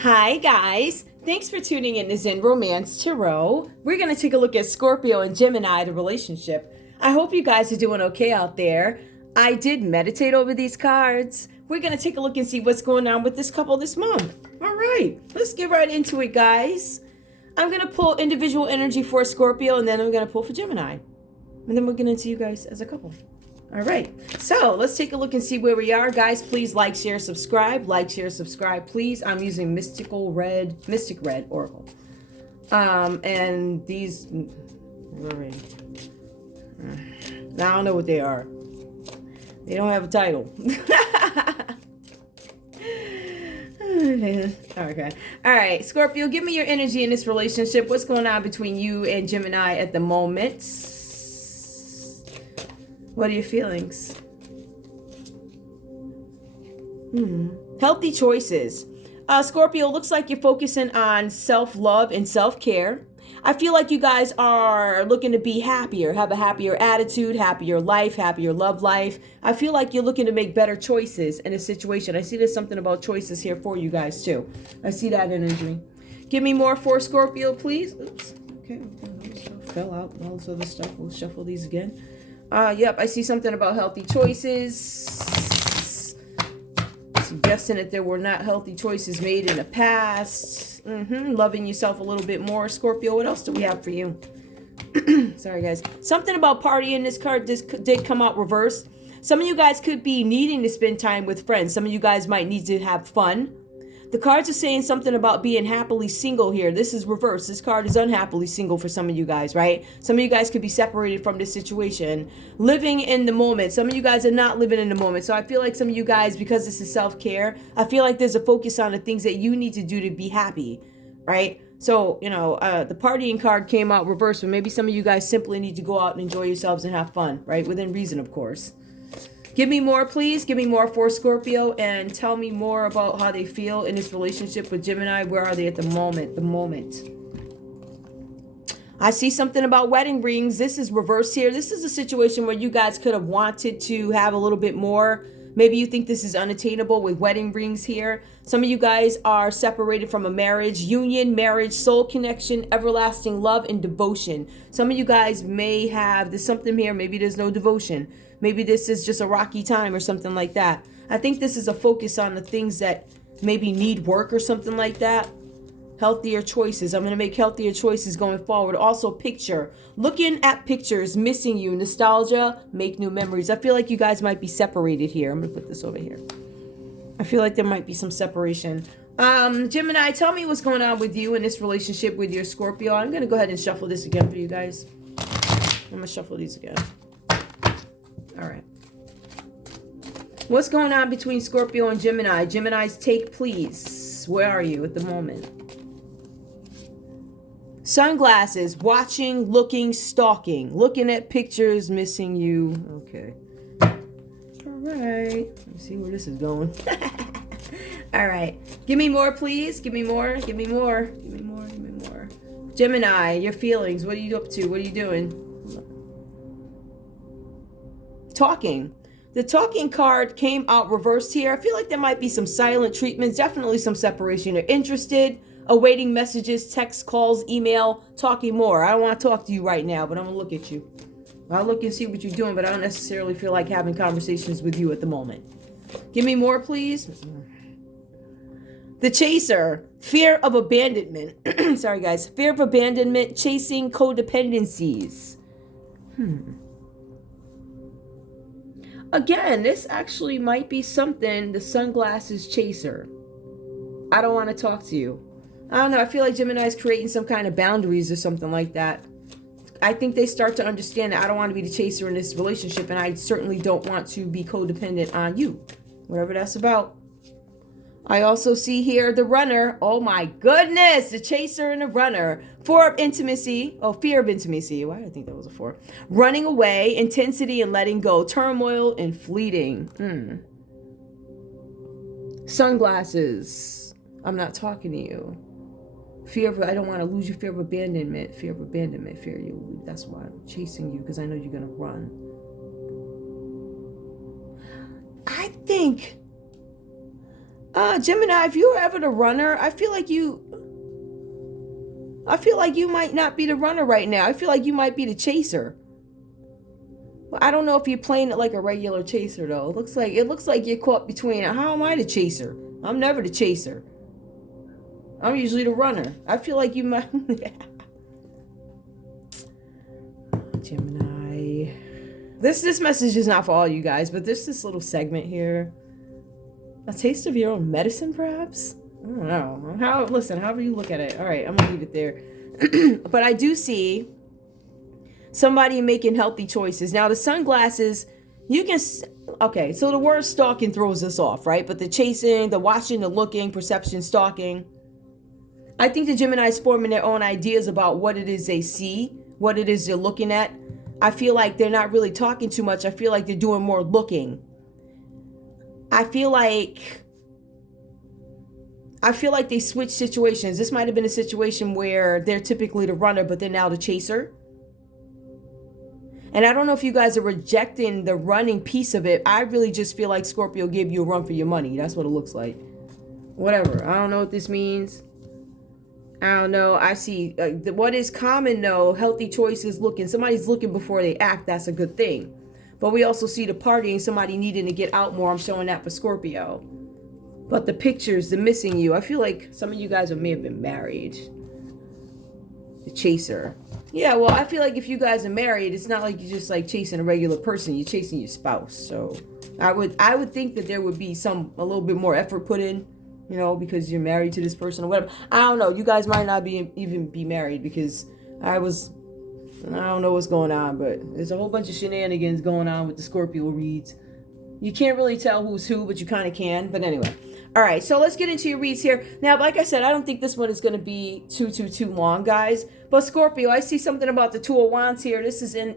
Hi guys, thanks for tuning in to Zen Romance Tarot. We're going to take a look at Scorpio and Gemini, the relationship. I hope you guys are doing okay out there. I did meditate over these cards. We're going to take a look and see what's going on with this couple this month. All right, let's get right into it, guys. I'm going to pull individual energy for Scorpio, and then I'm going to pull for Gemini. And then we'll get into you guys as a couple. All right, so let's take a look and see where we are, guys. Please like, share, subscribe. Like, share, subscribe, please. I'm using Mystic Red Oracle. And these, all right. Now I don't know what they are. They don't have a title. Okay. All right, Scorpio, give me your energy in this relationship. What's going on between you and Gemini at the moment? What are your feelings? Healthy choices. Scorpio, looks like you're focusing on self-love and self-care. I feel like you guys are looking to be happier, have a happier attitude, happier life, happier love life. I feel like you're looking to make better choices in a situation. I see there's something about choices here for you guys too. I see that energy. Give me more for Scorpio, please. Oops. Okay. Fell out. All this other stuff. We'll shuffle these again. Yep, I see something about healthy choices. Suggesting that there were not healthy choices made in the past. Loving yourself a little bit more. Scorpio, what else do we have for you? Sorry, guys. Something about partying. This card did come out reversed. Some of you guys could be needing to spend time with friends. Some of you guys might need to have fun. The cards are saying something about being happily single here. This is reversed. This card is unhappily single for some of you guys, right? Some of you guys could be separated from this situation. Living in the moment. Some of you guys are not living in the moment. So I feel like some of you guys, because this is self-care, I feel like there's a focus on the things that you need to do to be happy, right? So, you know, the partying card came out reversed, but maybe some of you guys simply need to go out and enjoy yourselves and have fun, right? Within reason, of course. Give me more, please. Give me more for Scorpio and tell me more about how they feel in this relationship with Gemini. Where are they at the moment? I see something about wedding rings. This is reversed here. This is a situation where you guys could have wanted to have a little bit more. Maybe you think this is unattainable with wedding rings here. Some of you guys are separated from a marriage, union, marriage, soul connection, everlasting love, and devotion. Some of you guys may have, there's something here, maybe there's no devotion. Maybe this is just a rocky time or something like that. I think this is a focus on the things that maybe need work or something like that. Healthier choices. I'm going to make healthier choices going forward. Also, picture. Looking at pictures, missing you. Nostalgia, make new memories. I feel like you guys might be separated here. I'm going to put this over here. I feel like there might be some separation. Gemini, tell me what's going on with you in this relationship with your Scorpio. I'm going to go ahead and shuffle this again for you guys. I'm going to shuffle these again. All right. What's going on between Scorpio and Gemini? Gemini's take, please. Where are you at the moment? Sunglasses, watching, looking, stalking, looking at pictures, missing you. Okay. All right. Let's see where this is going. All right. Give me more, please. Give me more. Give me more. Give me more. Give me more. Gemini, your feelings. What are you up to? What are you doing? Talking. The talking card came out reversed here. I feel like there might be some silent treatments, definitely some separation. You're interested, awaiting messages, text, calls, email, talking more. I don't want to talk to you right now, but I'm going to look at you. I'll look and see what you're doing, but I don't necessarily feel like having conversations with you at the moment. Give me more, please. The chaser, fear of abandonment. Sorry, guys. Fear of abandonment, chasing codependencies. Again, this actually might be something, the sunglasses chaser. I don't want to talk to you. I don't know. I feel like Gemini's creating some kind of boundaries or something like that. I think they start to understand that I don't want to be the chaser in this relationship, and I certainly don't want to be codependent on you. Whatever that's about. I also see here the runner. Oh my goodness, the chaser and the runner. Four of intimacy. Oh, fear of intimacy. Why did I think that was a four? Running away, intensity and letting go, turmoil and fleeting. Sunglasses. I'm not talking to you. Fear of, I don't want to lose you. Fear of abandonment. Fear of abandonment. Fear you. That's why I'm chasing you, because I know you're going to run. I think Gemini, if you were ever the runner, I feel like you might not be the runner right now. I feel like you might be the chaser. I don't know if you're playing it like a regular chaser though. It looks like you're caught between, how am I the chaser? I'm never the chaser. I'm usually the runner. I feel like you might Gemini. This message is not for all you guys, but there's this little segment here. A taste of your own medicine, perhaps? I don't know. Listen, however you look at it. All right, I'm gonna leave it there. But I do see somebody making healthy choices. Now, the sunglasses, you can... Okay, so the word stalking throws us off, right? But the chasing, the watching, the looking, perception, stalking. I think the Gemini's forming their own ideas about what it is they see, what it is they're looking at. I feel like they're not really talking too much. I feel like they're doing more looking. I feel like they switch situations. This might have been a situation where they're typically the runner, but they're now the chaser. And I don't know if you guys are rejecting the running piece of it. I really just feel like Scorpio gave you a run for your money. That's what it looks like. Whatever. I don't know what this means. I don't know. I see what is common though. Healthy choices looking. Somebody's looking before they act. That's a good thing. But we also see the partying. Somebody needing to get out more. I'm showing that for Scorpio. But the pictures, the missing you. I feel like some of you guys may have been married. The chaser. Yeah, well, I feel like if you guys are married, it's not like you're just like chasing a regular person. You're chasing your spouse. So I would think that there would be a little bit more effort put in, you know, because you're married to this person or whatever. I don't know. You guys might not even be married because I don't know what's going on, but there's a whole bunch of shenanigans going on with the Scorpio reads. You can't really tell who's who, but you kind of can. But anyway. All right, so let's get into your reads here. Now, like I said, I don't think this one is going to be too long, guys. But Scorpio, I see something about the Two of Wands here. This is This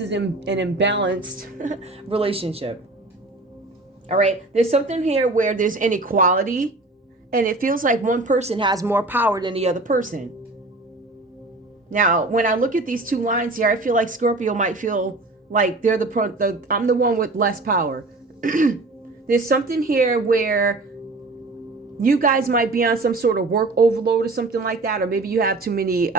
is an imbalanced relationship. All right, there's something here where there's inequality, and it feels like one person has more power than the other person. Now, when I look at these two lines here, I feel like Scorpio might feel like they're I'm the one with less power. There's something here where you guys might be on some sort of work overload or something like that, or maybe you have too many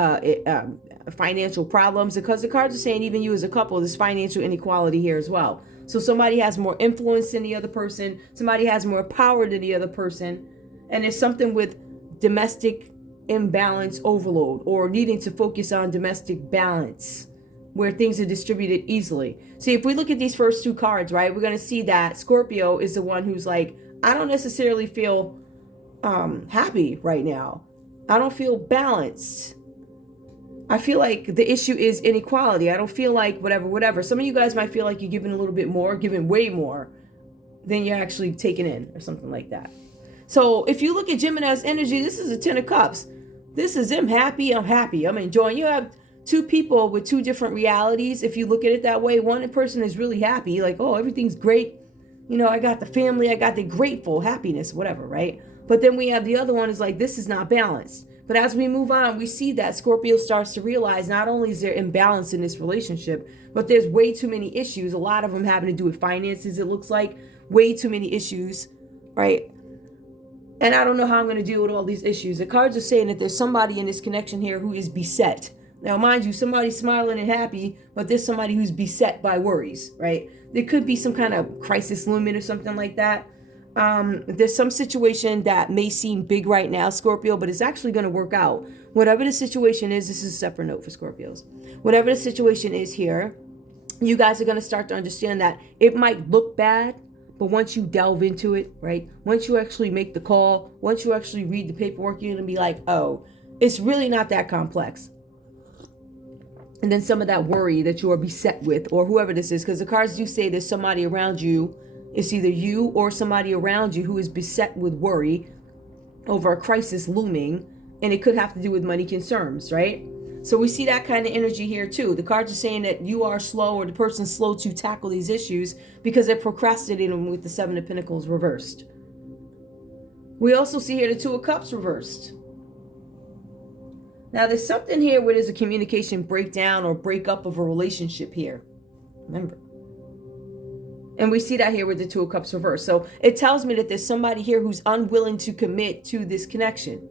financial problems, because the cards are saying even you as a couple, there's financial inequality here as well. So somebody has more influence than the other person, somebody has more power than the other person, and there's something with domestic imbalance overload, or needing to focus on domestic balance, where things are distributed easily. See, if we look at these first two cards, right, we're going to see that Scorpio is the one who's like, I don't necessarily feel happy right now. I don't feel balanced. I feel like the issue is inequality. I don't feel like whatever. Some of you guys might feel like you're giving a little bit more, giving way more than you're actually taking in, or something like that. So if you look at Gemini's energy, this is a 10 of Cups. This is them happy, I'm happy, I'm enjoying. You have two people with two different realities. If you look at it that way, one person is really happy, like, oh, everything's great. You know, I got the family, I got the grateful happiness, whatever, right? But then we have the other one is like, this is not balanced. But as we move on, we see that Scorpio starts to realize not only is there imbalance in this relationship, but there's way too many issues. A lot of them having to do with finances, it looks like. Way too many issues, right? And I don't know how I'm going to deal with all these issues. The cards are saying that there's somebody in this connection here who is beset. Now, mind you, somebody's smiling and happy, but there's somebody who's beset by worries, right? There could be some kind of crisis looming or something like that. There's some situation that may seem big right now, Scorpio, but it's actually going to work out. Whatever the situation is, this is a separate note for Scorpios. Whatever the situation is here, you guys are going to start to understand that it might look bad, but once you delve into it, right? Once you actually make the call, once you actually read the paperwork, you're going to be like, oh, it's really not that complex. And then some of that worry that you are beset with, or whoever this is, because the cards do say there's somebody around you. It's either you or somebody around you who is beset with worry over a crisis looming, and it could have to do with money concerns, right? So we see that kind of energy here too. The cards are saying that you are slow, or the person's slow to tackle these issues because they're procrastinating with the Seven of Pentacles reversed. We also see here the Two of Cups reversed. Now there's something here where there's a communication breakdown or breakup of a relationship here. Remember. And we see that here with the Two of Cups reversed. So it tells me that there's somebody here who's unwilling to commit to this connection.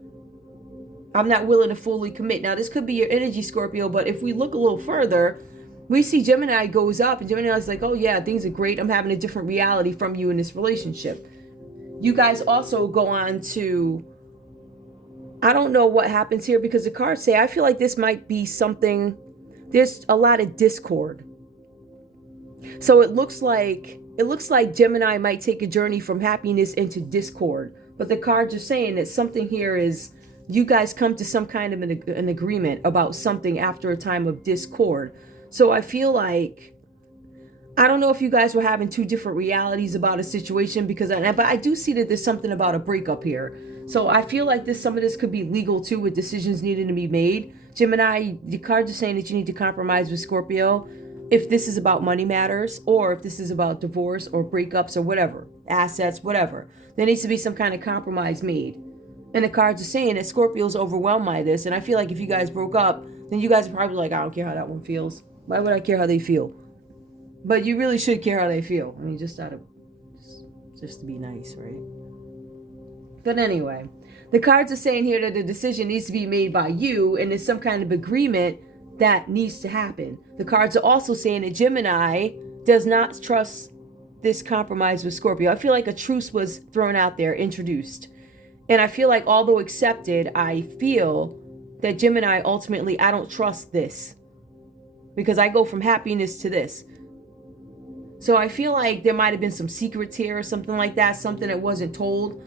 I'm not willing to fully commit. Now, this could be your energy, Scorpio, but if we look a little further, we see Gemini goes up, and Gemini's like, oh yeah, things are great. I'm having a different reality from you in this relationship. You guys also go on to, I don't know what happens here, because the cards say, I feel like this might be something, there's a lot of discord. So it looks like Gemini might take a journey from happiness into discord. But the cards are saying that something here is, you guys come to some kind of an agreement about something after a time of discord. So I feel like, I don't know if you guys were having two different realities about a situation, but I do see that there's something about a breakup here. So I feel like some of this could be legal too, with decisions needing to be made. Gemini, the cards are saying that you need to compromise with Scorpio if this is about money matters, or if this is about divorce or breakups or whatever, assets, whatever. There needs to be some kind of compromise made. And the cards are saying that Scorpio's overwhelmed by this. And I feel like if you guys broke up, then you guys are probably like, I don't care how that one feels. Why would I care how they feel? But you really should care how they feel. I mean, just to be nice, right? But anyway, the cards are saying here that the decision needs to be made by you, and there's some kind of agreement that needs to happen. The cards are also saying that Gemini does not trust this compromise with Scorpio. I feel like a truce was thrown out there, introduced. And I feel like, although accepted, I feel that Gemini, ultimately, I don't trust this, because I go from happiness to this. So I feel like there might have been some secrets here or something like that, something that wasn't told.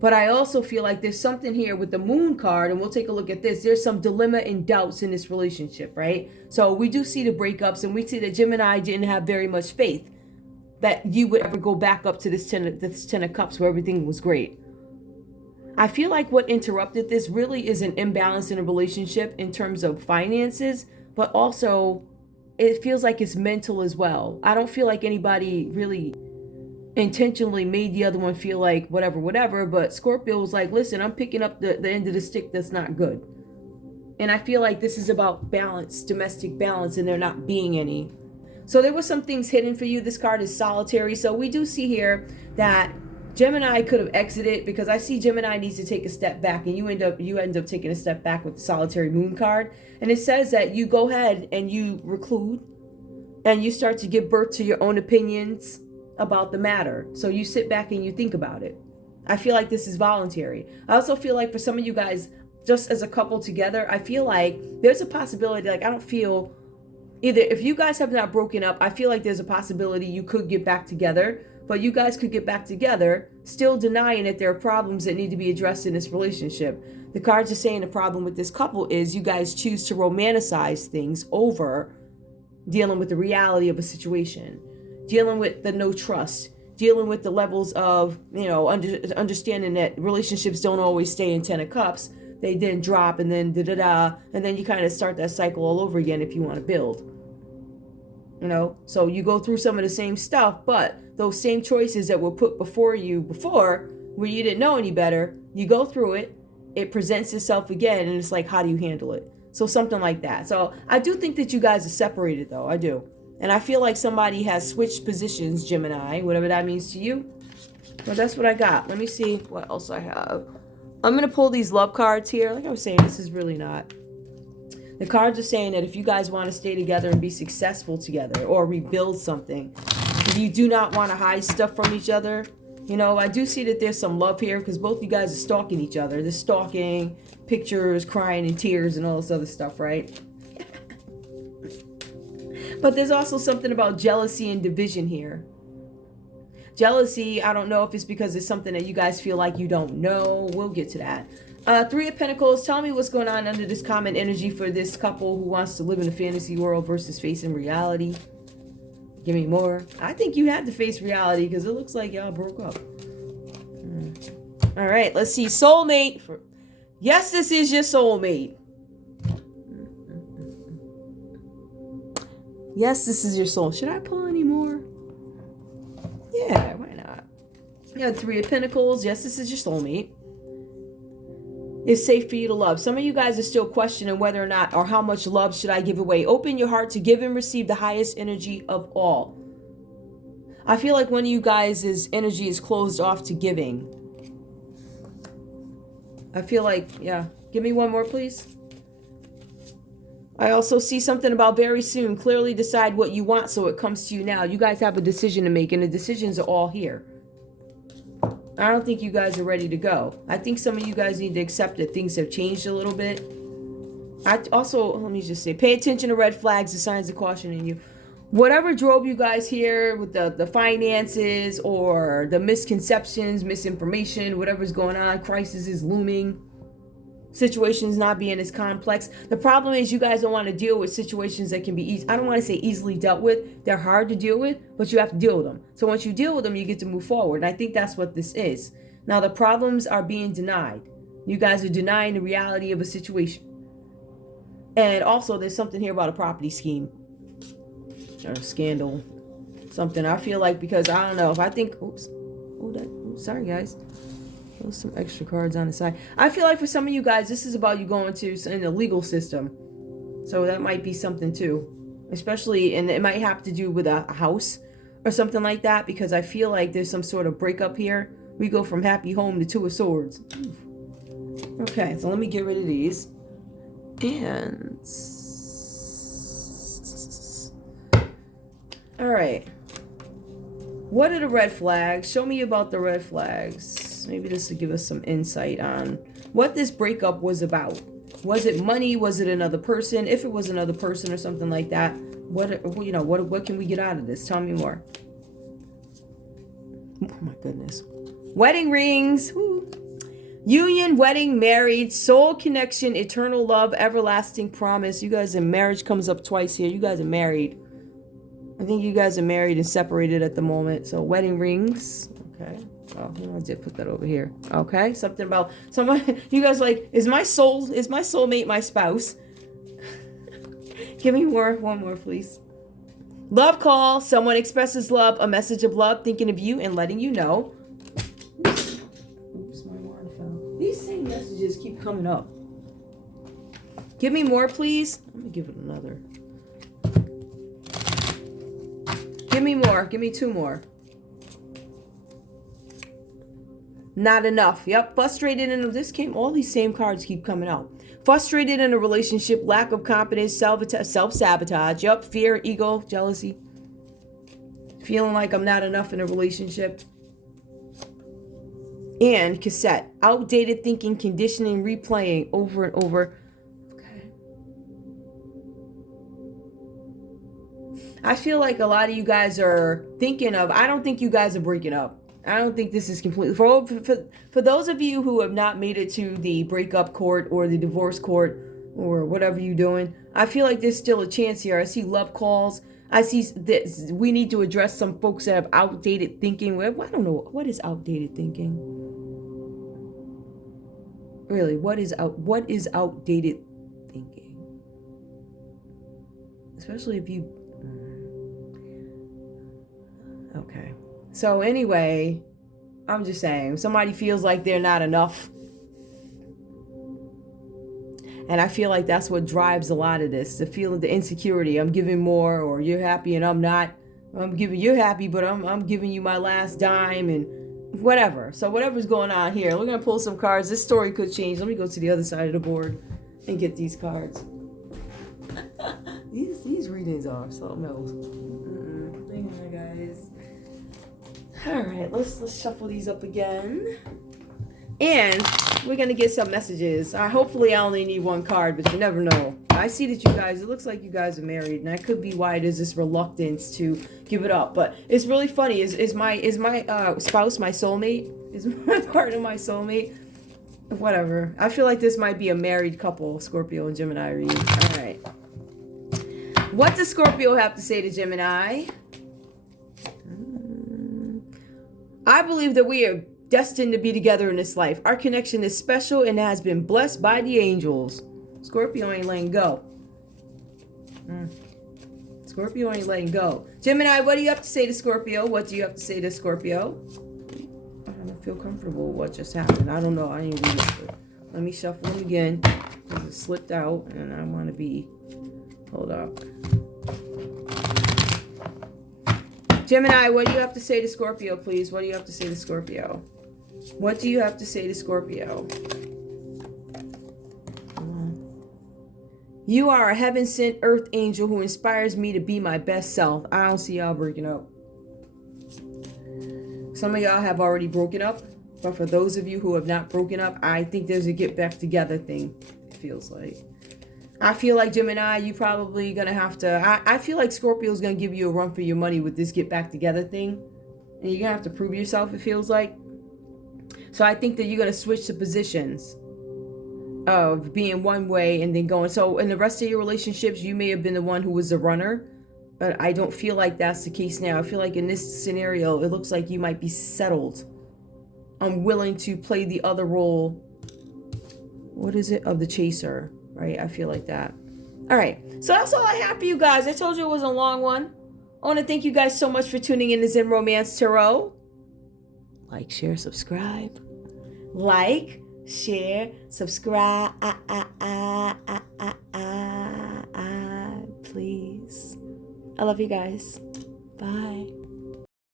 But I also feel like there's something here with the Moon card, and we'll take a look at this. There's some dilemma and doubts in this relationship, right? So we do see the breakups, and we see that Gemini didn't have very much faith that you would ever go back up to this ten of Cups where everything was great. I feel like what interrupted this really is an imbalance in a relationship in terms of finances, but also it feels like it's mental as well. I don't feel like anybody really intentionally made the other one feel like whatever, but Scorpio was like, listen, I'm picking up the end of the stick that's not good. And I feel like this is about balance, domestic balance, and there not being any. So there were some things hidden for you. This card is solitary. So we do see here that Gemini could have exited, because I see Gemini needs to take a step back, and you end up taking a step back with the solitary Moon card. And it says that you go ahead and you reclude and you start to give birth to your own opinions about the matter. So you sit back and you think about it. I feel like this is voluntary. I also feel like for some of you guys, just as a couple together, I feel like there's a possibility, like I don't feel either, if you guys have not broken up, I feel like there's a possibility you could get back together. But you guys could get back together, still denying that there are problems that need to be addressed in this relationship. The cards are saying the problem with this couple is you guys choose to romanticize things over dealing with the reality of a situation, dealing with the no trust, dealing with the levels of, understanding that relationships don't always stay in Ten of Cups. They then drop, and then and then you kind of start that cycle all over again if you want to build. So you go through some of the same stuff, but those same choices that were put before you before, where you didn't know any better, you go through it, it presents itself again, and it's like, how do you handle it? So something like that. So I do think that you guys are separated, though. I do. And I feel like somebody has switched positions, Gemini, whatever that means to you. But that's what I got. Let me see what else I have. I'm going to pull these love cards here. Like I was saying, this is really not. The cards are saying that if you guys want to stay together and be successful together or rebuild something, if you do not want to hide stuff from each other, I do see that there's some love here, because both you guys are stalking each other. They're stalking, pictures, crying and tears and all this other stuff, right? But there's also something about jealousy and division here. Jealousy, I don't know if it's because it's something that you guys feel like you don't know. We'll get to that. Three of Pentacles, tell me what's going on under this common energy for this couple who wants to live in a fantasy world versus facing reality. Give me more. I think you had to face reality, because it looks like y'all broke up. All right, let's see. Soulmate. Yes, this is your soulmate. Yes, this is your soul. Should I pull any more? Yeah, why not? You have Three of Pentacles. Yes, this is your soulmate. It's safe for you to love. Some of you guys are still questioning whether or not, or how much love should I give away. Open your heart to give and receive the highest energy of all. I feel like one of you guys' energy is closed off to giving. I feel like, yeah. Give me one more, please. I also see something about very soon. Clearly decide what you want so it comes to you now. You guys have a decision to make, and the decisions are all here. I don't think you guys are ready to go. I think some of you guys need to accept that things have changed a little bit. I also, let me just say, pay attention to red flags, the signs of caution in you. Whatever drove you guys here with the finances or the misconceptions, misinformation, whatever's going on, crisis is looming, situations not being as complex. The problem is you guys don't want to deal with situations that can be easy. I don't want to say easily dealt with. They're hard to deal with, but you have to deal with them. So once you deal with them, you get to move forward. And I think that's what this is. Now the problems are being denied. You guys are denying the reality of a situation. And also there's something here about a property scheme or a scandal, something. I feel like, because I don't know if I think, sorry guys. There's some extra cards on the side. I feel like for some of you guys, this is about you going to in the legal system. So that might be something too. Especially, and it might have to do with a house or something like that, because I feel like there's some sort of breakup here. We go from happy home to Two of Swords. Okay, so let me get rid of these. And... all right. What are the red flags? Show me about the red flags. Maybe this will give us some insight on what this breakup was about. Was it money? Was it another person? If it was another person or something like that, what can we get out of this? Tell me more. Oh my goodness. Wedding rings. Woo. Union, wedding, married, soul connection, eternal love, everlasting promise. You guys in marriage comes up twice here. You guys are married. I think you guys are married and separated at the moment. So wedding rings. Okay. Oh, I did put that over here. Okay. Something about somebody. You guys are like, is my soulmate my spouse? Give me more. One more, please. Love call. Someone expresses love. A message of love. Thinking of you and letting you know. Oops, my wand fell. These same messages keep coming up. Give me more, please. Let me give it another. Give me more. Give me two more. Not enough. Yep. Frustrated in this came. All these same cards keep coming out. Frustrated in a relationship. Lack of confidence. Self-sabotage. Yep. Fear, ego, jealousy. Feeling like I'm not enough in a relationship. And cassette. Outdated thinking, conditioning, replaying over and over. I feel like a lot of you guys are thinking of, I don't think you guys are breaking up. I don't think this is completely, for those of you who have not made it to the breakup court or the divorce court or whatever you're doing, I feel like there's still a chance here. I see love calls. I see this. We need to address some folks that have outdated thinking. I don't know. What is outdated thinking? Really, what is outdated thinking? Especially if you... Okay. So anyway, I'm just saying, somebody feels like they're not enough. And I feel like that's what drives a lot of this, the feeling, the insecurity. I'm giving more, or you're happy and I'm not. You're happy, but I'm giving you my last dime and whatever. So whatever's going on here, we're going to pull some cards. This story could change. Let me go to the other side of the board and get these cards. These readings are something else. Hang on, guys. All right, let's shuffle these up again. And we're going to get some messages. Hopefully I only need one card, but you never know. I see that you guys, it looks like you guys are married, and that could be why there's this reluctance to give it up. But it's really funny. Is my spouse my soulmate? Is my partner my soulmate? Whatever. I feel like this might be a married couple, Scorpio and Gemini reading. All right. What does Scorpio have to say to Gemini? I believe that we are destined to be together in this life. Our connection is special and has been blessed by the angels. Scorpio ain't letting go. Scorpio ain't letting go. Gemini, what do you have to say to Scorpio? What do you have to say to Scorpio? I don't feel comfortable with what just happened. I don't know. I didn't read it. Let me shuffle them again, because it slipped out and I want to be... Hold up. Gemini, what do you have to say to Scorpio, please? What do you have to say to Scorpio? What do you have to say to Scorpio? You are a heaven-sent earth angel who inspires me to be my best self. I don't see y'all breaking up. Some of y'all have already broken up. But for those of you who have not broken up, I think there's a get back together thing. It feels like. I feel like, Gemini, you probably going to have to... I feel like Scorpio's going to give you a run for your money with this get back together thing. And you're going to have to prove yourself, it feels like. So I think that you're going to switch the positions of being one way and then going. So in the rest of your relationships, you may have been the one who was the runner. But I don't feel like that's the case now. I feel like in this scenario, it looks like you might be settled. I'm willing to play the other role. What is it? Of the chaser, right? I feel like that. All right. So that's all I have for you guys. I told you it was a long one. I want to thank you guys so much for tuning in to Zen Romance Tarot. Like, share, subscribe. Like, share, subscribe. Please. I love you guys. Bye.